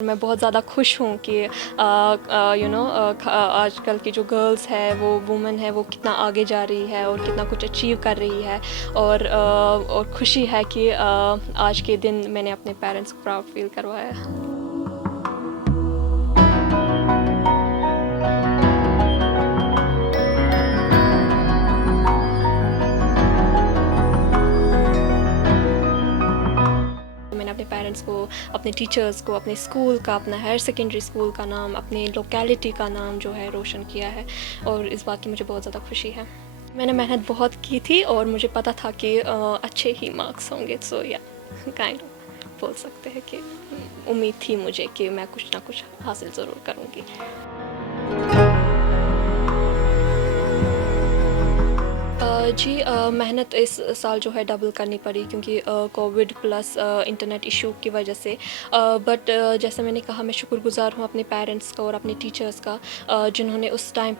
मैं बहुत ज़्यादा खुश हूँ कि आजकल की जो गर्ल्स है वो वुमेन है वो कितना आगे जा रही है और कितना कुछ अचीव कर रही है और खुशी है कि आज के दिन मैंने अपने पेरेंट्स को प्राउड फील करवाया। मैंने अपने पेरेंट्स को, अपने टीचर्स को, अपने स्कूल का, अपना हायर सेकेंडरी स्कूल का नाम, अपने लोकेलिटी का नाम जो है रोशन किया है और इस बात की मुझे बहुत ज़्यादा खुशी है। मैंने मेहनत बहुत की थी और मुझे पता था कि अच्छे ही मार्क्स होंगे, सो या काइंड ऑफ बोल सकते हैं कि उम्मीद थी मुझे कि मैं कुछ ना कुछ हासिल ज़रूर करूँगी। मेहनत इस साल जो है डबल करनी पड़ी क्योंकि कोविड प्लस इंटरनेट इशू की वजह से। बट जैसे मैंने कहा, मैं शुक्रगुज़ार हूँ अपने पेरेंट्स का और अपने टीचर्स का, जिन्होंने इस टाइम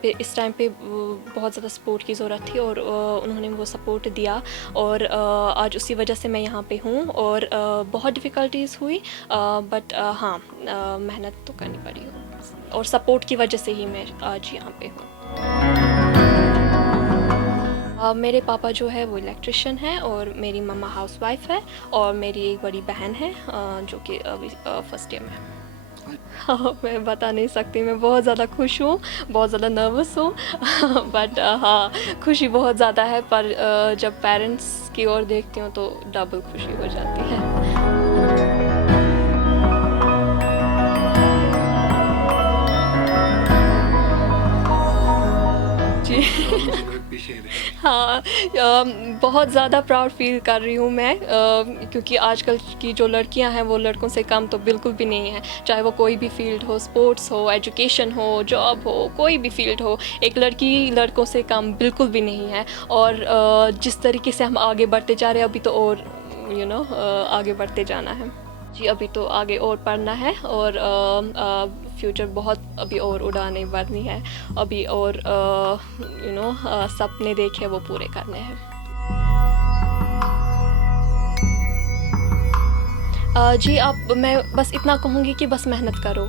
पे बहुत ज़्यादा सपोर्ट की ज़रूरत थी और उन्होंने वो सपोर्ट दिया और आज उसी वजह से मैं यहाँ पे हूँ और बहुत डिफ़िकल्टीज़ हुई, बट हाँ, मेहनत तो करनी पड़ी और सपोर्ट की वजह से ही मैं आज यहाँ पे हूँ। मेरे पापा जो है वो इलेक्ट्रिशियन है और मेरी मम्मा हाउसवाइफ है और मेरी एक बड़ी बहन है जो कि अभी फर्स्ट ईयर में है। हाँ, मैं बता नहीं सकती, मैं बहुत ज़्यादा खुश हूँ, बहुत ज़्यादा नर्वस हूँ बट हाँ, खुशी बहुत ज़्यादा है, पर जब पेरेंट्स की ओर देखती हूँ तो डबल खुशी हो जाती है। जी हाँ, बहुत ज़्यादा प्राउड फील कर रही हूँ मैं, क्योंकि आजकल की जो लड़कियां हैं वो लड़कों से कम तो बिल्कुल भी नहीं है, चाहे वो कोई भी फील्ड हो, स्पोर्ट्स हो, एजुकेशन हो, जॉब हो, कोई भी फील्ड हो, एक लड़की लड़कों से कम बिल्कुल भी नहीं है। और जिस तरीके से हम आगे बढ़ते जा रहे हैं अभी तो और आगे बढ़ते जाना है जी। अभी तो आगे और पढ़ना है और फ्यूचर बहुत अभी और उड़ाने भरनी है, अभी और सपने देखे वो पूरे करने हैं। जी, अब मैं बस इतना कहूँगी कि बस मेहनत करो,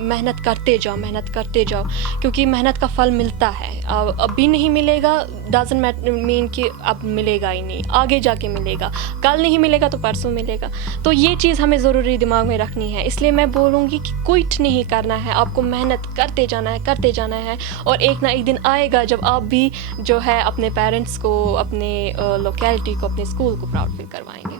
मेहनत करते जाओ क्योंकि मेहनत का फल मिलता है। अभी नहीं मिलेगा डज़न्ट मीन कि अब मिलेगा ही नहीं, आगे जाके मिलेगा, कल नहीं मिलेगा तो परसों मिलेगा। तो ये चीज़ हमें ज़रूरी दिमाग में रखनी है, इसलिए मैं बोलूँगी कि क्विट नहीं करना है, आपको मेहनत करते जाना है और एक ना एक दिन आएगा जब आप भी जो है अपने पेरेंट्स को, अपने लोकेलिटी को, अपने स्कूल को प्राउड फील करवाएंगे।